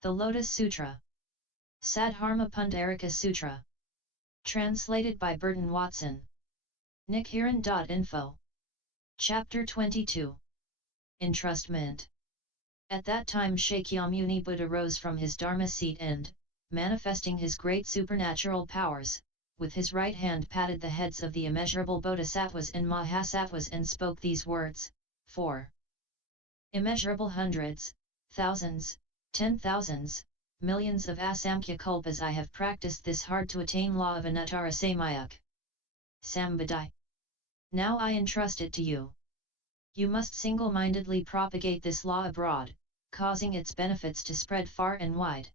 The Lotus Sutra. Sadharma Pundarika Sutra. Translated by Burton Watson. Nichiren.info. Chapter 22. Entrustment. At that time Shakyamuni Buddha rose from his Dharma seat and, manifesting his great supernatural powers, with his right hand patted the heads of the immeasurable bodhisattvas and mahasattvas and spoke these words, 4. Immeasurable hundreds, thousands, 10,000s, millions of asamkhya kalpas I have practiced this hard-to-attain law of anuttara-samyak-sambodhi. Now I entrust it to you. You must single-mindedly propagate this law abroad, causing its benefits to spread far and wide.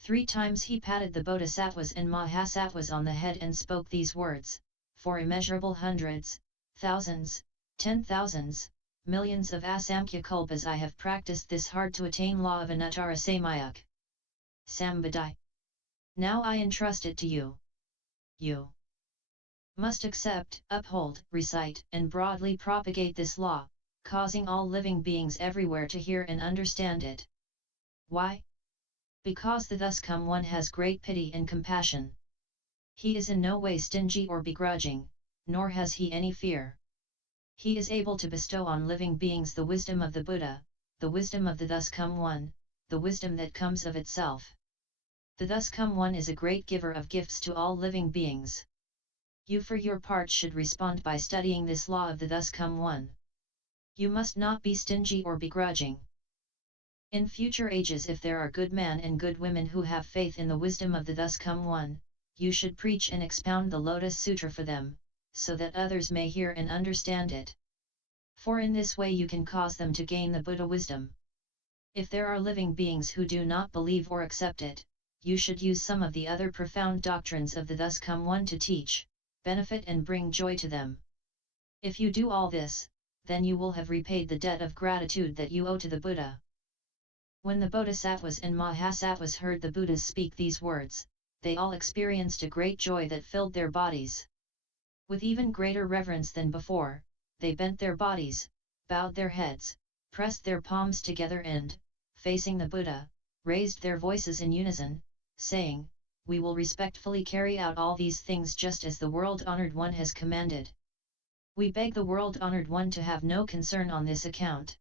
3 times he patted the bodhisattvas and mahasattvas on the head and spoke these words, for immeasurable hundreds, thousands, 10,000s, millions of asamkhya kalpas I have practiced this hard-to-attain law of anuttara-samyak-sambodhi. Now I entrust it to you. You must accept, uphold, recite, and broadly propagate this law, causing all living beings everywhere to hear and understand it. Why? Because the thus come one has great pity and compassion. He is in no way stingy or begrudging, nor has he any fear. He is able to bestow on living beings the wisdom of the Buddha, the wisdom of the thus come one, the wisdom that comes of itself. The thus come one is a great giver of gifts to all living beings. You for your part should respond by studying this law of the thus come one. You must not be stingy or begrudging. In future ages, if there are good men and good women who have faith in the wisdom of the thus come one, you should preach and expound the Lotus Sutra for them, so that others may hear and understand it. For in this way you can cause them to gain the Buddha wisdom. If there are living beings who do not believe or accept it, you should use some of the other profound doctrines of the thus come one to teach, benefit and bring joy to them. If you do all this, then you will have repaid the debt of gratitude that you owe to the Buddha. When the bodhisattvas and mahasattvas heard the Buddhas speak these words, they all experienced a great joy that filled their bodies. With even greater reverence than before, they bent their bodies, bowed their heads, pressed their palms together and, facing the Buddha, raised their voices in unison, saying, "We will respectfully carry out all these things just as the world-honored one has commanded. We beg the world-honored one to have no concern on this account."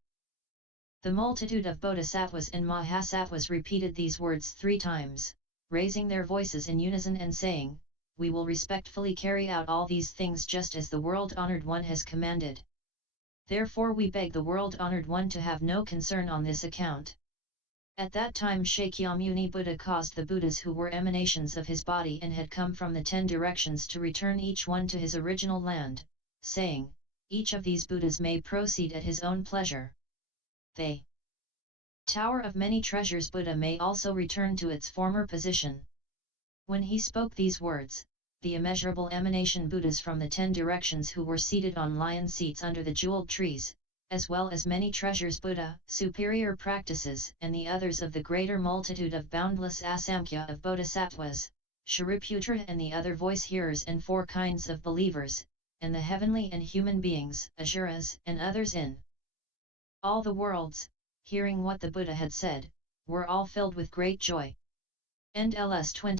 The multitude of bodhisattvas and mahasattvas repeated these words 3 times, raising their voices in unison and saying, "We will respectfully carry out all these things just as the world-honored one has commanded. Therefore we beg the world-honored one to have no concern on this account." At that time Shakyamuni Buddha caused the Buddhas who were emanations of his body and had come from the 10 directions to return each one to his original land, saying, "Each of these Buddhas may proceed at his own pleasure. The Tower of Many Treasures Buddha may also return to its former position." When he spoke these words, the immeasurable emanation Buddhas from the 10 directions who were seated on lion seats under the jeweled trees, as well as Many Treasures Buddha, superior practices, and the others of the greater multitude of boundless asamkhya of bodhisattvas, Shariputra and the other voice hearers and 4 kinds of believers, and the heavenly and human beings, asuras, and others in all the worlds, hearing what the Buddha had said, were all filled with great joy. End LS 20.